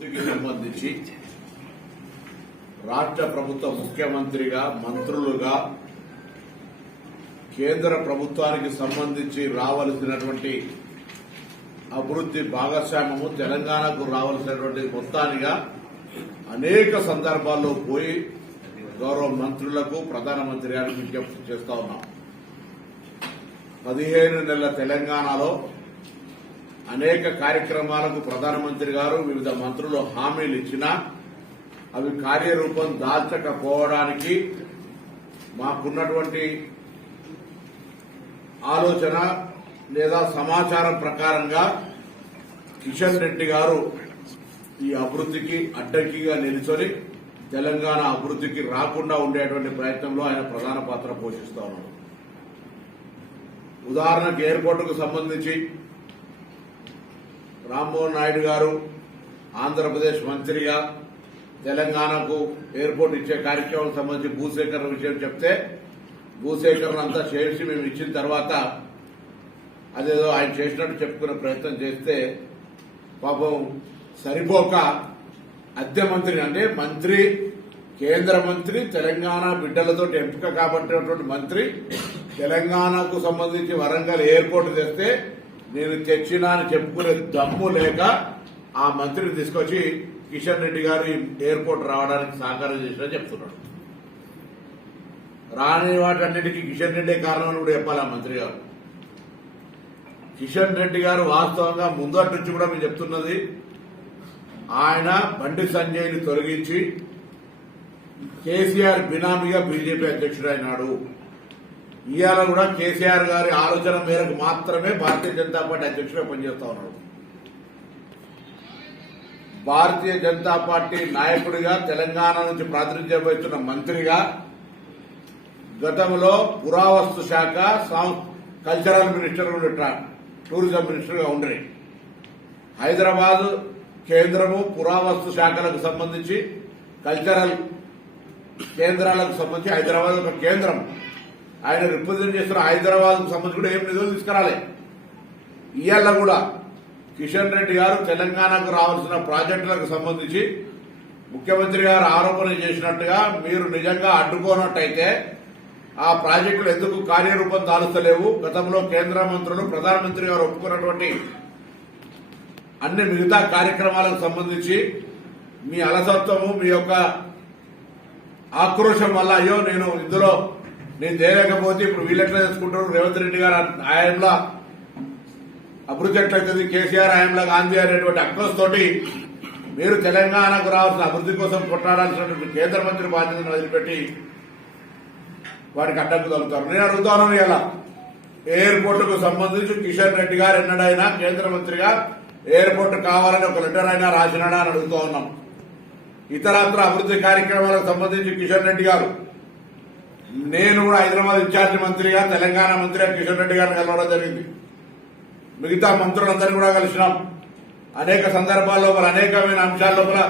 సంబంధించి రాష్ట్ర ప్రభుత్వ ముఖ్యమంత్రిగా మంత్రులుగా కేంద్ర ప్రభుత్వానికి సంబంధించి రావాల్సినటువంటి అభివృద్ధి భాగస్వామ్యము తెలంగాణకు రావాల్సినటువంటి మొత్తానిగా అనేక సందర్భాల్లో పోయి గౌరవ మంత్రులకు ప్రధానమంత్రి గారికి విజ్ఞప్తి చేస్తా ఉన్నాం. 15 నెలల తెలంగాణలో అనేక కార్యక్రమాలకు ప్రధానమంత్రి గారు వివిధ మంత్రులు హామీలు ఇచ్చినా అవి కార్యరూపం దాల్చకపోవడానికి మాకున్నటువంటి ఆలోచన లేదా సమాచారం ప్రకారంగా కిషన్ రెడ్డి గారు ఈ అభివృద్ధికి అడ్డంకిగా నిలుచొని తెలంగాణ అభివృద్ధికి రాకుండా ఉండేటువంటి ప్రయత్నంలో ఆయన ప్రధాన పాత్ర పోషిస్తా ఉన్నారు. ఉదాహరణకు ఎయిర్పోర్టుకు సంబంధించి రామ్మోహన్ నాయుడు గారు ఆంధ్రప్రదేశ్ మంత్రిగా తెలంగాణకు ఎయిర్పోర్ట్ ఇచ్చే కార్యక్రమం సంబంధించి భూసేకరణ విషయం చెప్తే భూసేకరణ అంతా చేసి మేము ఇచ్చిన తర్వాత అదేదో ఆయన చేసినట్టు చెప్పుకునే ప్రయత్నం చేస్తే పాపం సరిపోక అద్దె మంత్రి అంటే మంత్రి కేంద్ర మంత్రి తెలంగాణ బిడ్డలతో ఎంపిక కాబట్టినటువంటి మంత్రి తెలంగాణకు సంబంధించి వరంగల్ ఎయిర్పోర్ట్ తెస్తే నేను తెచ్చినా అని చెప్పుకునే దమ్ము లేక ఆ మంత్రిని తీసుకొచ్చి కిషన్ రెడ్డి గారు ఈ ఎయిర్పోర్ట్ రావడానికి సహకారం చేసినా చెప్తున్నాడు. రాని వాటన్నిటికీ కిషన్ రెడ్డి కారణం కూడా చెప్పాలి ఆ మంత్రి గారు. కిషన్ రెడ్డి గారు వాస్తవంగా ముందటి నుంచి కూడా మేము చెప్తున్నది ఆయన బండి సంజయ్ని తొలగించి కేసీఆర్ బినామీగా బీజేపీ అధ్యక్షుడు అయినాడు. ఇవాళ కూడా కేసీఆర్ గారి ఆలోచన మేరకు మాత్రమే భారతీయ జనతా పార్టీ అధ్యక్షుడిగా పనిచేస్తా ఉన్నాడు. భారతీయ జనతా పార్టీ నాయకుడిగా తెలంగాణ నుంచి ప్రాతినిధ్యం వహిస్తున్న మంత్రిగా గతంలో పురావస్తు శాఖ కల్చరల్ మినిస్టర్ టూరిజం మినిస్టర్ గా ఉండే హైదరాబాద్ కేంద్రము పురావస్తు శాఖలకు సంబంధించి కల్చరల్ కేంద్రాలకు సంబంధించి హైదరాబాద్ ఒక కేంద్రం ఆయన రిప్రజెంట్ చేస్తున్న హైదరాబాద్ కు సంబంధించి కూడా ఏం నిధులు తీసుకురాలే. ఇవాళ కూడా కిషన్ రెడ్డి గారు తెలంగాణకు రావాల్సిన ప్రాజెక్టులకు సంబంధించి ముఖ్యమంత్రి గారు ఆరోపణ చేసినట్టుగా మీరు నిజంగా అడ్డుకోనట్టయితే ఆ ప్రాజెక్టులు ఎందుకు కార్యరూపం దాలుస్తలేవు? గతంలో కేంద్ర మంత్రులు ప్రధానమంత్రి గారు ఒప్పుకున్నటువంటి అన్ని మిగతా కార్యక్రమాలకు సంబంధించి మీ అలసత్వము మీ యొక్క ఆక్రోశం వల్ల అయ్యో నేను తేలేకపోతే ఇప్పుడు వీళ్ళెట్లా చేసుకుంటారు, రేవంత్ రెడ్డి గారు ఆయనలో అభివృద్ధి ఎట్లయితుంది, కేసీఆర్ ఆయనలో గాంధీ అనేటువంటి అక్రోశ్ తోటి మీరు తెలంగాణకు రావాల్సిన అభివృద్ధి కోసం కొట్లాడాల్సినటువంటి కేంద్ర మంత్రి బాధ్యతను వదిలిపెట్టి వారికి అడ్డంకు తగ్గుతారు. నేను అడుగుతాను ఇలా ఎయిర్పోర్టుకు సంబంధించి కిషన్ రెడ్డి గారు ఎన్నడైనా కేంద్ర మంత్రిగా ఎయిర్పోర్టు కావాలని ఒక లెటర్ అయినా రాసినాడా అని అడుగుతూ ఉన్నాం. ఇతరత్ర అభివృద్ధి కార్యక్రమాలకు సంబంధించి కిషన్ రెడ్డి గారు నేను కూడా హైదరాబాద్ ఇన్ఛార్జి మంత్రిగా తెలంగాణ మంత్రిగా కిషన్ రెడ్డి గారిని కలవడం జరిగింది. మిగతా మంత్రులందరినీ కూడా కలిసినాం. అనేక సందర్భాల్లో అనేకమైన అంశాల లోపల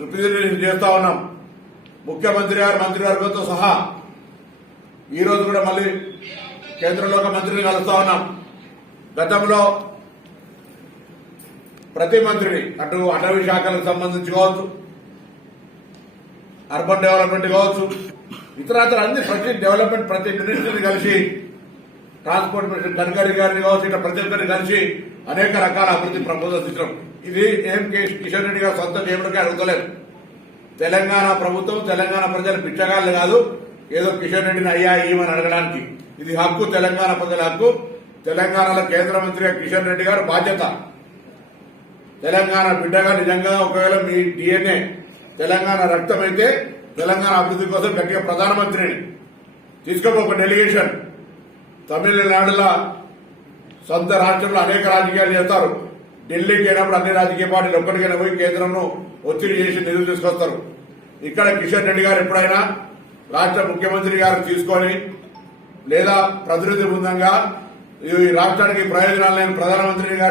రిప్రజెంటేషన్ చేస్తా ఉన్నాం. ముఖ్యమంత్రి గారు మంత్రివర్గంతో సహా ఈ రోజు కూడా మళ్లీ కేంద్రంలో ఒక మంత్రిని కలుస్తా ఉన్నాం. గతంలో ప్రతి మంత్రిని అటు అటవీ శాఖలకు సంబంధించి కావచ్చు, అర్బన్ డెవలప్మెంట్ కావచ్చు, ఇతరాతర అన్ని ప్రతి డెవలప్మెంట్ ప్రతి మినిస్టర్ని కలిసి ట్రాన్స్పోర్ట్ మినిస్టర్ గడ్కరీ గారిని కావచ్చు ఇట్లా ప్రతి ఒక్కరిని కలిసి అనేక రకాల అభివృద్ధి ప్రపోజల్స్ ఇచ్చాం. ఇది ఏం కిషన్ రెడ్డి గారు సొంత దేవుడికి అడుగుతలేదు. తెలంగాణ ప్రభుత్వం తెలంగాణ ప్రజలు బిచ్చగాళ్ళు కాదు ఏదో కిషన్ రెడ్డిని అయ్యా ఇవ్వమని అడగడానికి. ఇది హక్కు, తెలంగాణ ప్రజల హక్కు. తెలంగాణలో కేంద్ర మంత్రిగా కిషన్ రెడ్డి గారు బాధ్యత. తెలంగాణ బిడ్డగా నిజంగా ఒకవేళ మీ డిఎన్ఏ తెలంగాణ రక్తం అయితే తెలంగాణ అభివృద్ధి కోసం గట్టిగా ప్రధానమంత్రిని తీసుకోబో ఒక డెలిగేషన్. తమిళనాడులో సొంత రాష్ట్రంలో అనేక రాజకీయాలు చేస్తారు. ఢిల్లీకి అయినప్పుడు అన్ని రాజకీయ పార్టీలు ఒక్కడికైనా పోయి కేంద్రంలో ఒత్తిడి చేసి నిధులు తీసుకొస్తారు. ఇక్కడ కిషన్ రెడ్డి గారు ఎప్పుడైనా రాష్ట్ర ముఖ్యమంత్రి గారు తీసుకొని లేదా ప్రతినిధి బృందంగా ఈ రాష్ట్రానికి ప్రయోజనాలు లేని ప్రధానమంత్రి గారు